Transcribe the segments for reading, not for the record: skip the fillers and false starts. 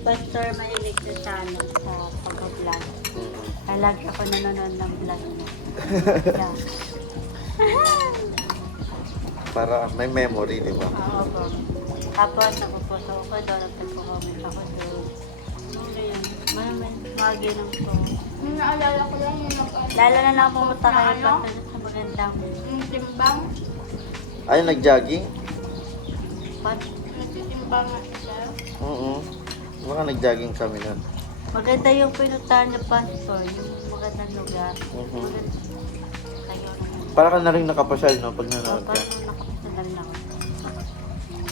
Pastor mahilig na sa ano, sa pag-vlog. Kaya lagi ako nanonood ng vlog niya. Yeah. Para may memory, di ba? Oo po. Tapos napupuso ko doon at nagko-comment ako doon. Ano yun? Mga ginong ko. Yung naalala ko lang yung Lalo na lang pumunta kayo Ano? Pastor sa magandang yung timbang. Ay, nag-jogging? Nagtitimbang nga siya. Mga nag-jogging kami nun. Maganda yung pinuntahan niya Pastor, yung magandang lugar. Mhm. Maganda. Kayo naman. Para ka na rin nakapasyal, no? Pag nanonood ka. Parang nakapasalan ako.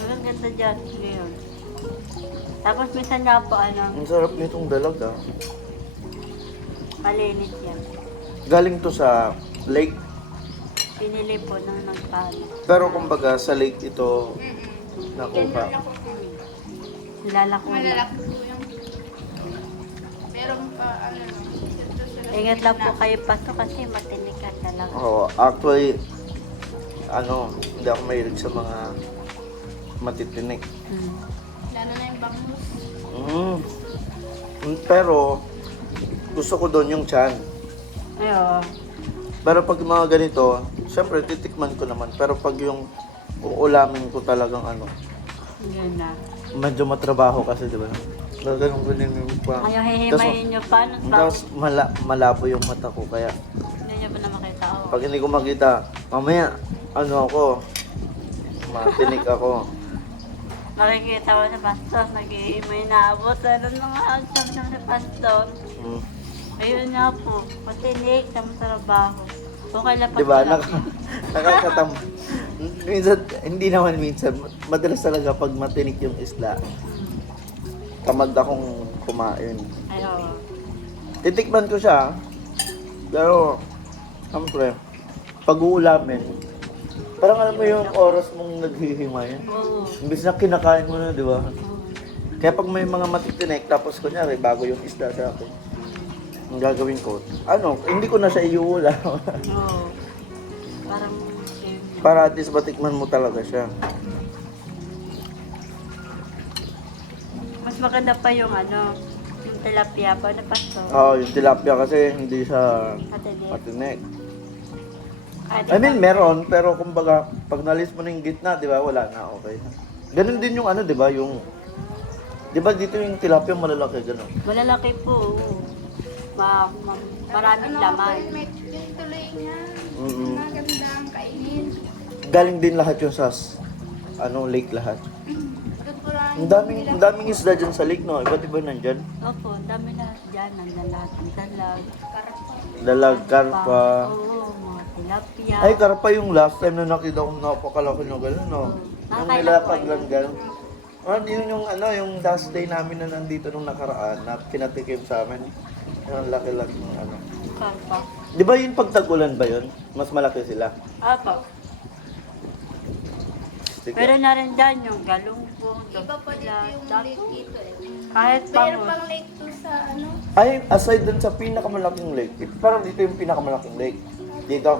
Ang ganda dyan ngayon. Tapos minsan nga po, Ang sarap nitong dalaga. malinis yan. Galing to sa lake. Pinili po nang nagpano. Pero kumbaga, sa lake ito nakuha. Ganyan ako. Lalako na. Malalaki po yung... Pero ano lang. ito sila Ingat lang po na- kayo Pastor kasi matinikan talaga. Oo, actually, hindi ako mahilig sa mga matitinik. Lalo na yung bangus. Pero, gusto ko doon yung chan. Ayun. Pero pag mga ganito, syempre titikman ko naman. Pero pag yung uulamin ko talagang Yun na. medyo matrabaho kasi, di ba? Ganun ko din yung pa. Ngayon hihimayin nyo pa. Tapos malabo yung mata ko. Kaya Hindi nyo pa na makita ako. pag hindi ko makita, mamaya, matinik ako. Makikita ko sa Pastor, nag-iimay na abot. Ano mga agsam sa Pastor. Mm. Ayun nga po, matinik sa trabaho. Okay lang Di ba? Nakakatam. Minsan, hindi naman minsan. Madalas talaga pag matinik yung isla, tamad akong kumain. Ayun. Titikman ko siya, pero, siyempre, pag-uulamin, parang alam mo yung oras mong naghihimay. Oo. Imbis na kinakain mo na, di ba? Kaya pag may mga matitinik, tapos kunyari, bago yung isda sa akin, ang gagawin ko, hindi ko na siya iuula. Oo. Parang, Para at least matikman mo talaga siya. mas maganda pa yung yung tilapia pa na Pastor. Oo, yung tilapia kasi hindi siya Matinik. matinik. Ah, I mean, meron, pero kumbaga, pag nalis mo na yung gitna, di ba, wala na, okay. Ganun din yung di ba, di ba dito yung tilapia malalaki, ganun. malalaki po. Oo. Maraming laman. May yung tuloy niya. Mm-mm. Maganda ang kainin. Galing din lahat yung sa, lake lahat. Doon po lang. Ang daming isda dyan sa lake, no? Iba't iba nandyan. Opo, ang dami lahat dyan. Nandiyan lahat ng dalag. Dalag, karpa. Oo, mga tilapia. Ay, karpa yung last time na nakita ko napakalaki na gano'n, no? Yung nilatag lang gano'n. Yun yung last day namin na nandito nung nakaraan na pinatikim sa amin. Ang laki-laki ng Karpa. Di ba yung pagtag-ulan ba yun? Mas malaki sila. Opo. Sige. Pero na rin dyan yung galungkong, Iba pa dito yung lake dito eh. kahit Pero bangus. pang lake to sa Ay, aside dun sa pinakamalaking lake, parang dito yung pinakamalaking lake. Dito.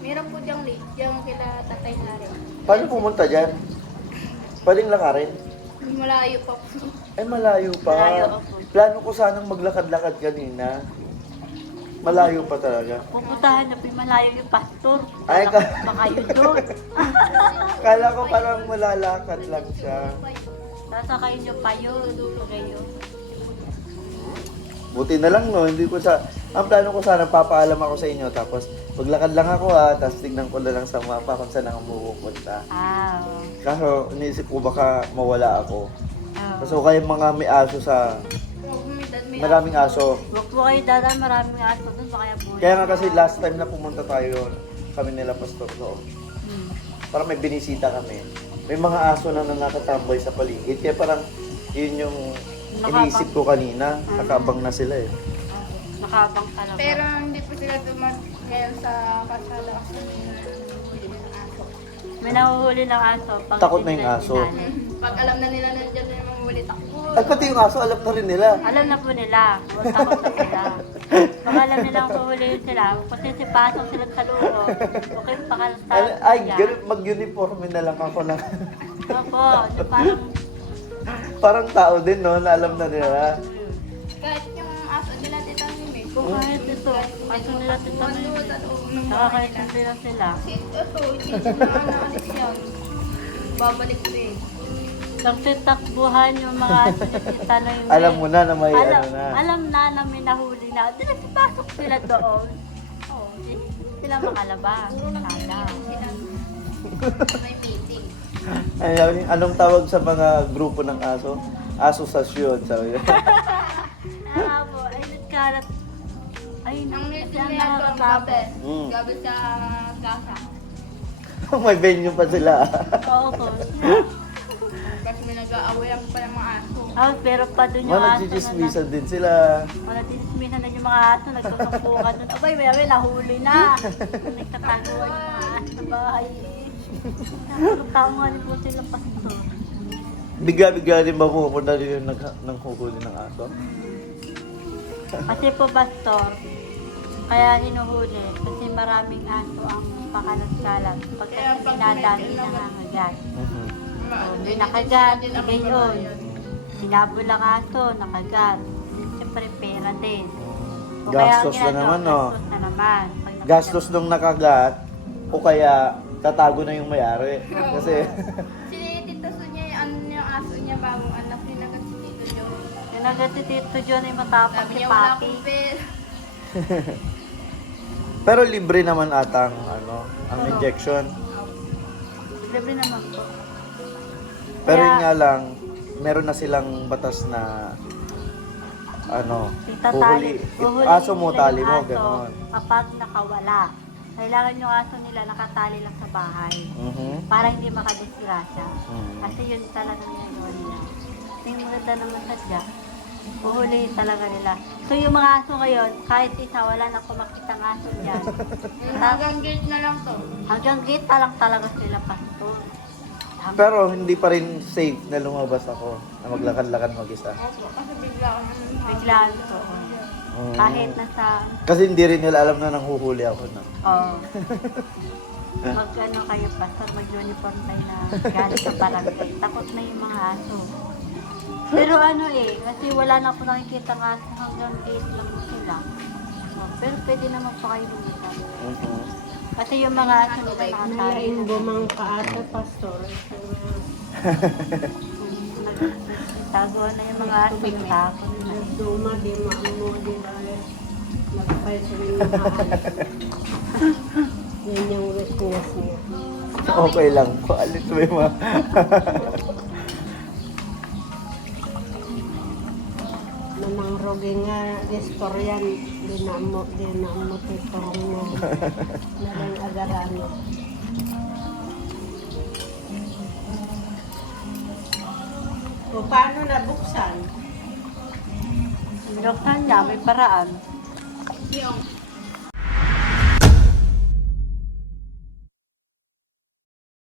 Meron po diyang lake. Diyang kila Tatay Hari. Paano pumunta dyan? Pwedeng lakarin? Malayo pa po. Ay, malayo pa. Malayo, opo. Plano ko sanang maglakad-lakad kanina. Malayo pa talaga. Pupuntahan na po yung malayo yung pastor. Ay, Baka yun doon. Kala ko parang malalakad lang siya. Sasakayin nyo pa yun. Kayo. Buti na lang, no? Ang plano ko sana, papaalam ako sa inyo. Tapos, maglakad lang ako, tapos tignan ko na lang sa mapa kung saan ako pupunta. Ah. Kaso, iniisip ko baka mawala ako. Oh. Kaso, kaya mga may aso sa... Maraming aso. Huwag po kayo dadaan, maraming aso doon. Baka yan po. Kaya nga kasi last time na pumunta tayo, kami nila Pastor noon. Parang may binisita kami. May mga aso na nakatambay sa paligid. Kaya parang yun yung iniisip ko kanina. Nakabang na sila eh. Nakabang talaga. Pero hindi po sila duman ngayon sa kasala kasi may nahuhuli ng aso. May nahuhuli ng aso. Pag Takot na yung tinanong aso. natin. Pag alam na nila nandiyan na yung manghuli, takbo. Ay, pati yung aso, alam na rin nila. Alam na po nila. Huwag takot na sila. Baka alam nilang huhulihin sila. Kasi si pasok sila sa loob. Okay, pakalastang Ay, ganun, mag-uniforme na lang ako lang. Opo, yung parang Parang tao din, no? Na alam na nila. Kahit yung aso nila Tita Mimi. Kung kahit ito, aso nila tita Ano Mimi. sa loob ng Saka bahay kahit nila. hindi na sila. Kasi ito, hindi na naalis yan. Babalik din. Nagtitakbuhan yung mga aso ni Tita Noemi. Alam mo na may ano na. Alam na may nahuli na. Di nagpasok sila doon. Oo, di sila makalabas. Sana. May meeting. Anong tawag sa mga grupo ng aso? Asosasyon, sabi niya. Po, ay nagkalat. Ay, Ang kasi meeting ang na ito, nakakasama. gabi. Mm. Gabi sa kasa. May venue pa sila. Oo po. Kasi may nag-aawayan pa ng mga aso. Ah, pero pa doon yung Mga aso nagchichismisan din sila. Nagchichismisan na yung mga aso, nagkakampukan doon. Abay, may nahuli na. Nagtataguan yung mga aso sa bahay. Tao nga rin po sila pastor. Bigla-bigla din ba pupunta rin yung nanghuhuli ng aso? Kasi po pastor, kaya hinuhuli kasi maraming aso ang pakalat-kalat. Pagka Kaya pag sinadami may- nangangagat. Mhm. May nakagat, sigay yun. Sinabol ang aso, nakagat. Siyempre pera din. O kaya ang Gastos na ginagawa, naman, no? Gastos na naman. Pag Gastos nung nakagat o kaya tatago na yung may-ari. Kasi Si Tito Sonia, ano yung aso niya, bagong anak niya nagat si Tito Joe. Sinagat si Tito John ay matapang Sabi si niya, wala Pati. akong pera. pero libre naman atang ang injection. Libre naman po. Pero Kaya- yun nga lang, meron na silang batas na Itatali. uhuli. Aso mo, nila tali yung mo, aso gano'n. Kapag nakawala. Kailangan yung aso nila nakatali lang sa bahay. Mhm. Para hindi makadisgrasya. Mm. Kasi yun talaga ginagawa nila. Yung maganda naman sadya. Uhulihin talaga nila. So yung mga aso ngayon, kahit isa wala na kumakitang aso dyan. Hanggang gate na lang to. Hanggang gate lang talaga sila pastor. Pero hindi pa rin safe na lumabas ako na maglakad-lakad mag-isa. Opo, kasi bigla ako Biglaan to. Mm. Kahit nasa, Kasi hindi rin nila alam na nanghuhuli ako na. mag ano kayo pastor, mag-uniform tayo na galing sa barangay. Takot na yung mga aso. Pero kasi wala na ako nakikita ng aso hanggang gate lang sila. Pero pwede naman pa kayo lumita. Mhm. Kasi yung mga aso nila nakatali. Nalain bumang paata, pastor. Tago na yung mga aso ng tapon na. Nagduma, di maamu, di dahil nagpay sa mga mahal. Yan yung witness niya. Okay lang po. Alit mo yung mga... Namang rogi nga, distoryan, di na mo titong mo. Nalang agarano. O paano nabuksan? Binuksan niya, may paraan. Yung